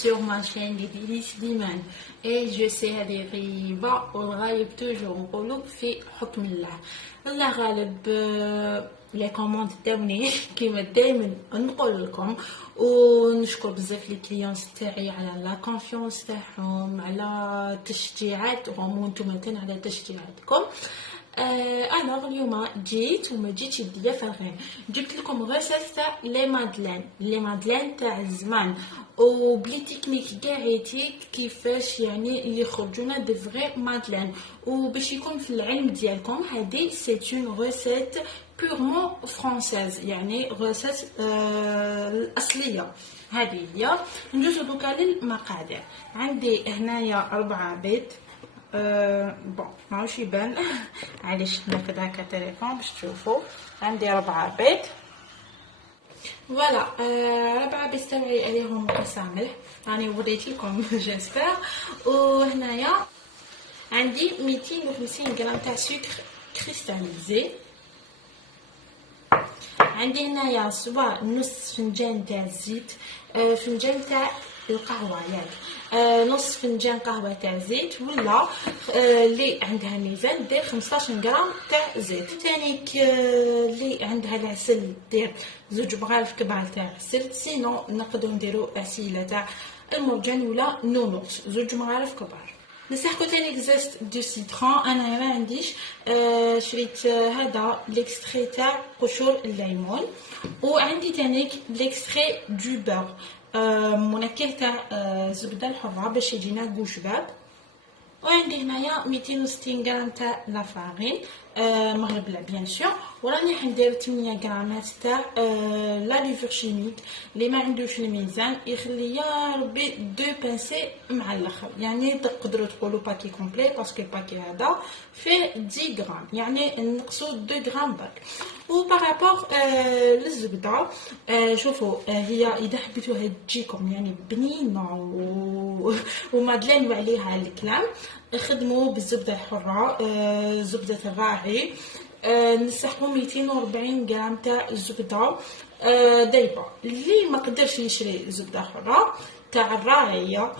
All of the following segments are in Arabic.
sur ma chaîne Lily Slimane et je sais هذه غيبة والغايب توجور نقولو في حكم الله. الله غالب. لي كوموند تاعوني كيما دائما نقول لكم، ونشكر بزاف لي كليونس تاعي على لا كونفيونس تاعهم، على تشجيعاتهم وانتم تاني على تشجيعاتكم. الوغ اليوم جيت وما جيتش يديا فارغين، جبت لكم غرسه تاع لي مادلين تاع الزمان وبلي تكنيك كاعيتي كيفاش يعني يخرجونا دي فري مادلين، وباش يكون في العلم ديالكم هذه سي اون ريسيت بورمون فرونسيز، يعني ريسيت الاصليه. هذه هي. ندوزو دوكا للمقادير. عندي هنايا 4 بيض. بون ماهوش يبان علاش ناخذ هكا تليفون باش تشوفوا. عندي 4 بيض فوالا. 4 بيض تاعي عليهم قرص ملح، راني وريت لكم جيسبر. وهنايا عندي 250 غرام تاع سكر كريستاليزي. عندي هنايا سوا نص فنجان تاع الزيت، فنجان تاع القهوه ياك، نص فنجان قهوه تاع زيت، ولا اللي عندها ميزان دير 15 غرام تاع زيت. تانيك اللي عندها العسل دير 2 بغالف كبار تاع عسل، سينو نقدروا نديروا عسيله تاع المرجان ولا نونوكس 2 مغارف كبار. نصحكم تاني زيت دو سيترون. انا ما عنديش، شريت هذا ليكستري تاع قشور الليمون. وعندي تانيك ليكستري دو بور، منكه تاع الزبده الحره باش يجينا غو شباب. وعندي هنايا 260 غرام تاع لافارين مغربله بيان سور. وراني حندير 8 غرامات تاع لا ليفور شيميك. اللي ما عندوش الميزان يخلي يا ربي 2 بانسي مع الاخر، يعني تقدروا تقولوا باكي كومبلي باسكو الباكي هذا فيه 10 غرام، يعني نقصوا 2 غرام برك. وبارابور للزبده شوفوا هي اذا حبيتوها تجيكم يعني بنينه ومادلين وعليها الكلام، خدموا بالزبده الحره، زبده الراعي. نصحكم 240 غرام تاع الزبده دايبه. اللي ما قدرش يشري زبده حره تاع الراعيه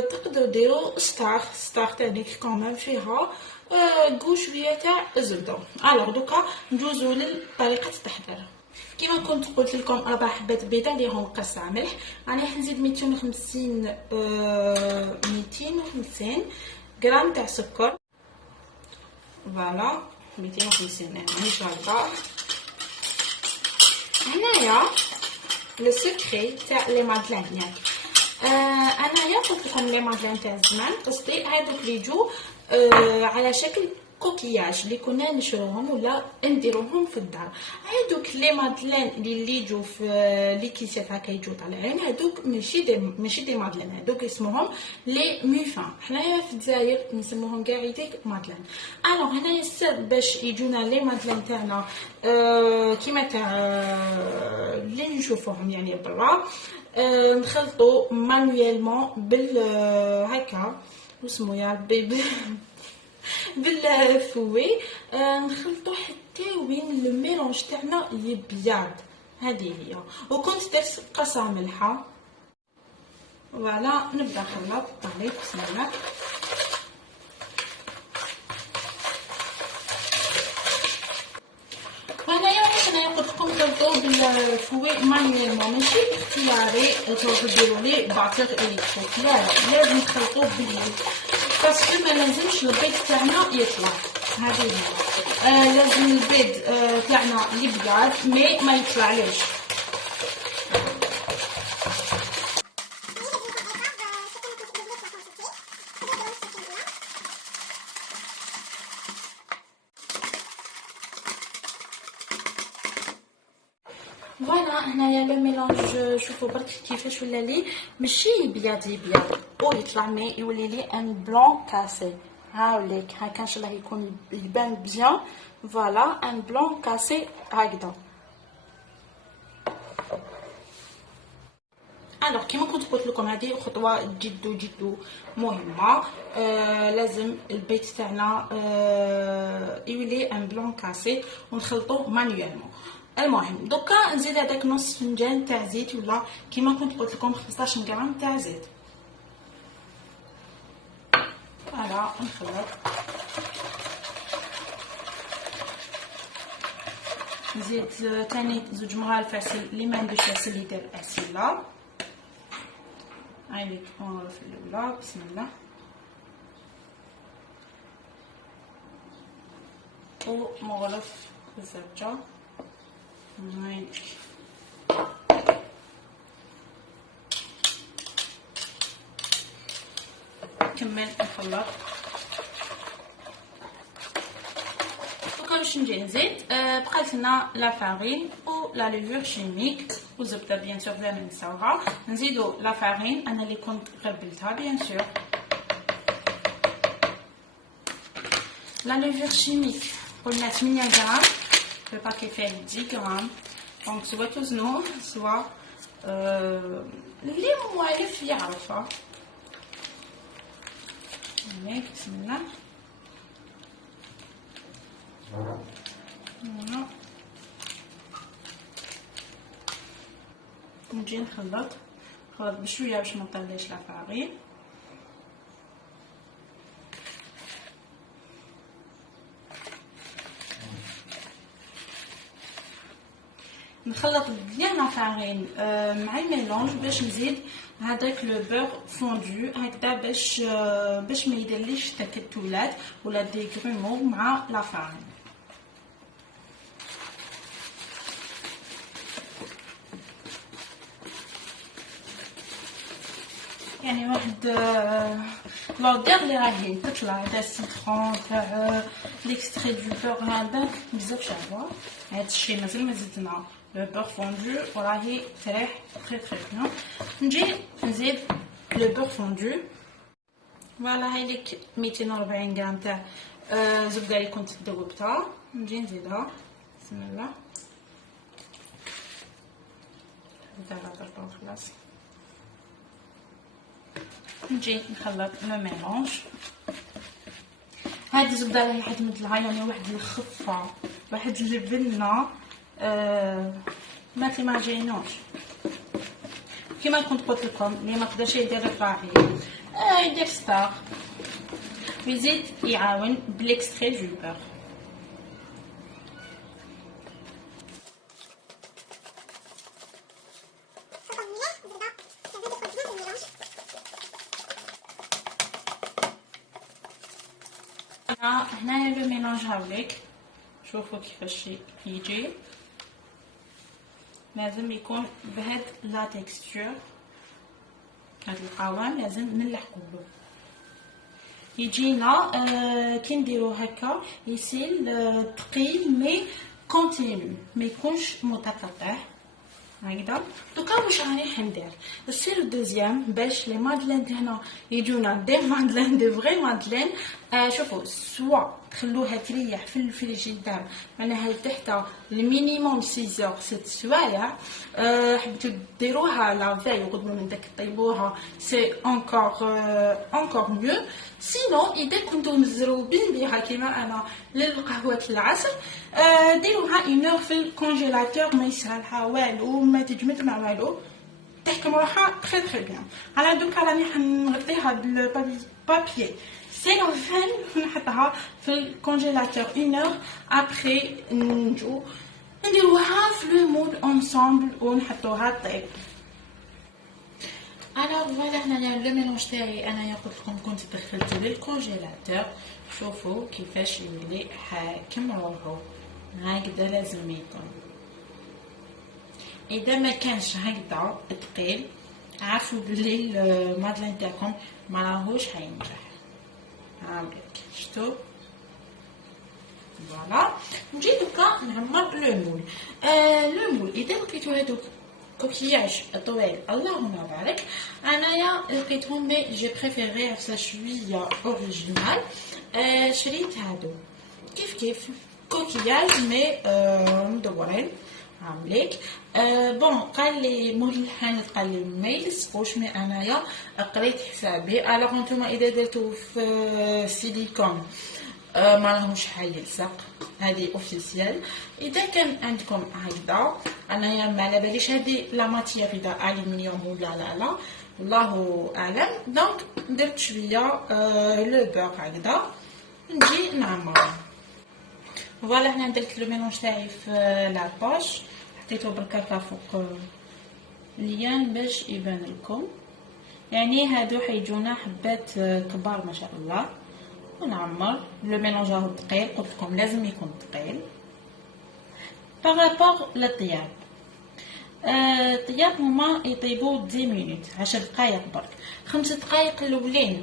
تقدروا ديروا ستار تاعك كمان فيها غو شويه تاع الزبده. الوغ دوكا ندوزو لطريقه التحضير. كما كنت قلت لكم 4 حبات بيض عليهم قرص ملح. راني حنزيد 250 غرام تاع سكر. فوالا 250 مانيش غالطه. هنايا لو سكري تاع لي مادلين ياك. انايا قلت لكم لي مادلين تاع الزمان، قصدي هذوك اللي يجوا على شكل كوكياج اللي كنا نشروهم ولا نديروهم في الدار. هذوك لي مادلين اللي يجوا في لي كيسات هكا يجوا طالعين، هذوك ماشي دي مادلين، هذوك اسمهم لي موفان. حنايا في الجزائر نسموهم كاع مادلين. الوغ هنايا السر باش يجونا لي مادلين تاعنا كيما تاع اللي نشوفوهم يعني برا، نخلطوا مانويلمون بال هكا واسمو يا ربي بالفوي، نخلطو حتى وين لو ميلونج تاعنا يبيض. هذه هي. وكنت درت قرصه ملحه. فوالا نبدا نخلط. طالب بسم الله. وهنايا حنا قلت لكم خلطوا بالفوي مانيوالمون، ماشي اختياري تروحوا ديروا ليه باطيغ الكتريك، لا لازم تخلطوا باليد باسكو ما لازمش البيض تاعنا يطلع. هذه هي. لازم البيض تاعنا يبيض مي ما يطلعليش. فوالا هنايا لو ميلونج شوفوا برك كيفاش ولا لي ماشي يبيض ويطلع مي يولي لي ان بلون كاسي. هاوليك هكا ان شاء الله يكون يبان بزيان. فوالا ان بلون كاسي هكذا. الوغ كيما كنت قلت لكم هذه خطوه جد مهمه. لازم البيض تاعنا يولي ان بلون كاسي ونخلطوه مانيوالمون. المهم دوكا نزيد هذاك نص فنجان تاع زيت، ولا كيما كنت قلت لكم 15 غرام تاع زيت. فوالا نخلط، نزيد ثاني 2 مغارف عسل اللي ما عندوش عسل يدير عسيله. هاي المغرف الاولى، بسم الله، ومغرف الزبده. هايليك نكمل نخلط. دوكا باش نجي نزيد بقات لنا لا فارين و لا ليفور شيميك والزبده بيان سور بلا ما نساوها. نزيدو لا فارين انا اللي كنت غربلتها بيان سور. لا ليفور شيميك قلنا 8 غرام، الباكي فيه 10 غرام، دونك سوا توزنوه سوا اللي موالف يعرفها. هيك بسم الله. فوالا نجي نخلط بشويه باش ما نطليش لا فارين. نخلط بيان لا فارين مع الميلونج باش نزيد هذاك لو بور فوندو هكذا باش ما يديرليش تكتلات ولا دي غرومور مع لا فارين. يعني واحد لودير اللي راهي تطلع تاع السيترون تاع ليكستري دو بور هذا بزاف شابه. هذا الشيء مازال ما زدنا لو بور فوندو وراهي تريح تري تري بيان. نجي نزيد لو بور فوندو. فوالا هاي ليك 240 غرام تاع زبده اللي كنت ذوبتها، نجي نزيدها بسم الله. هذا ضربه خلاص. نجي نخلط لو ميلونج. هذه الزبده راهي حتمد لها يعني واحد الخفه واحد البنه ما تيماجينوش. كيما كنت قلت لكم اللي ما قدرش يدير الطاعي يدير ستار ويزيد يعاون بليكستري دو بور. هنايا لو ميلونج هاوليك، شوفوا كيفاش يجي. لازم يكون بهاد لا تكستور، هاد القوام لازم نلحقوه. يجينا كي نديرو هكا يسيل ثقيل مي كونتينيو، ما يكونش متقطع هكذا. دوكا واش راني حندير السير الدوزيام باش لي مادلين هنا يجونا دي مادلين دي فري مادلين. شوفوا سوا تخلوها تريح في الفريجيدار معناها تحت المينيموم 6 سوايع. حبيتو ديروها لا فاي وغدو من داك طيبوها سي انكور ميو. سينو اذا كنتو مزروبين بها كيما انا للقهوه العصر ديروها 1 اور في الكونجيلاتور، ما يسرالها والو ما تجمد مع والو، تحكم روحها تري تري بيان. على دوكا راني حنغطيها بالبابيي سيلوفان ونحطها في الكونجيلاتور 1 اور. ابري نجو نديروها في لو مول انصامبل ونحطوها طيب. الوغ فوالا هنايا لو ميلونج تاعي انايا قلت لكم كنت دخلت للكونجيلاتور. شوفوا كيفاش يولي حاكم روحو هكذا لازم يكون. اذا ما كانش هكذا ثقيل عارفوا بلي المادلين تاعكم ما راهوش حينجح. هاوليك شفتوا فوالا. نجي دوكا نعمر لو مول. لو مول اذا لقيتو هادوك كوكياج طويل اللهم بارك، انايا لقيتهم مي جي بريفيري سا شويه اوريجينال. شريت هادو كيف كوكياج مي مدورين هاوليك. بون قال لي مول الحانوت قال لي ما يلصقوش، مي انايا قريت حسابي. الوغ نتوما اذا درتو في سيليكون ما راهوش حيلصق هذه اوفيسيال. اذا كان عندكم هكذا، انايا ما على باليش هذه لا ماتيير اذا الومنيوم ولا لا، الله اعلم. دونك درت شويه لو بور هكذا، نجي نعمرها. فوالا هنا درت لو ميلونج تاعي في لاباش، حطيته بركاكا فوق ليان باش يبان لكم. يعني هادو حيجونا حبات كبار ما شاء الله. ونعمر لو ميلونج راهو ثقيل، قلت لكم لازم يكون ثقيل. بارابور للطياب، الطياب هما يطيبوا 10 مينوت، 10 دقائق برك. 5 دقائق الاولين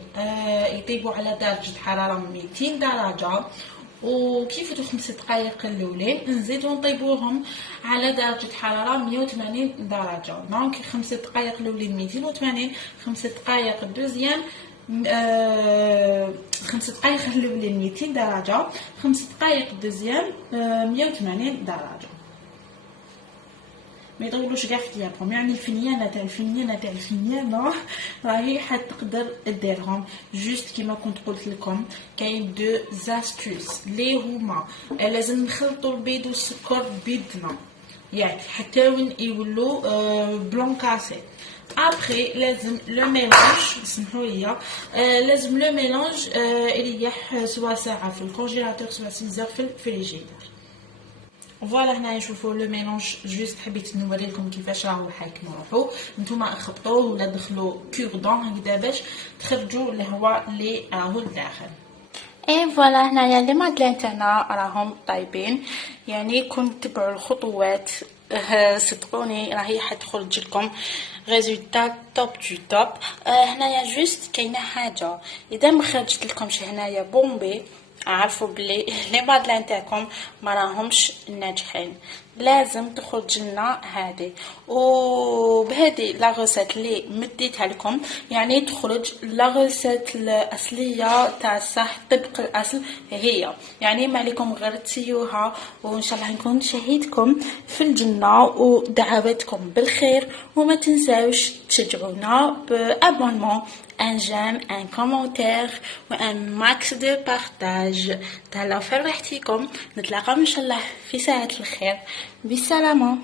يطيبوا على درجه حراره 200 درجه، وكيف 5 دقائق الاولين نزيدو نطيبوهم على درجه حراره 180 درجه. دونك 5 دقائق الاولين 280، 5 دقائق الدوزيام 5 دقائق الاولين 200 درجه، 5 دقائق الدوزيام 180 درجه. ما يطولوش كاع في طيابهم، يعني الفنيانه تاع الفنيانه راهي حتقدر ديرهم. جوست كيما كنت قلت لكم كاين دو زاستوس لي هما لازم نخلطوا البيض والسكر بيدنا ياك حتى وين يولوا بلون كاسي. ابري لازم لو ميلونج، سمحوا لي، لازم لو ميلونج يريح سوا ساعه في الكونجيلاتور سوا 6 في الفريجيدير. فوالا هنا نشوفوا لو ميلونج. جوست حبيت نوري لكم كيفاش راهو حاكم روحو. نتوما خبطوه ولا دخلوا كوردون هكذا باش تخرجوا الهواء اللي راهو لداخل. اي فوالا هنايا لي مادلين تاعنا راهم طايبين، يعني كنت تبعوا الخطوات صدقوني راهي حتخرج لكم ريزولتا توب دو توب. هنايا جوست كاينه حاجه، اذا ما خرجت لكمش هنايا بومبي عارفوا بلي لي مادلين تاعكم ما راهمش ناجحين. لازم تخرج لنا هذه، وبهذه لا غوسيت اللي مديتها لكم يعني تخرج لا غوسيت الاصليه تاع صح طبق الاصل هي. يعني ما عليكم غير تسيوها، وان شاء الله نكون شهيدكم في الجنه ودعواتكم بالخير. وما تنساوش تشجعونا بابونمون، un j'aime, un commentaire و un max de partage. تهلاو في ريحتكم. نتلاقاو ان شاء الله في ساعة الخير. بالسلامة.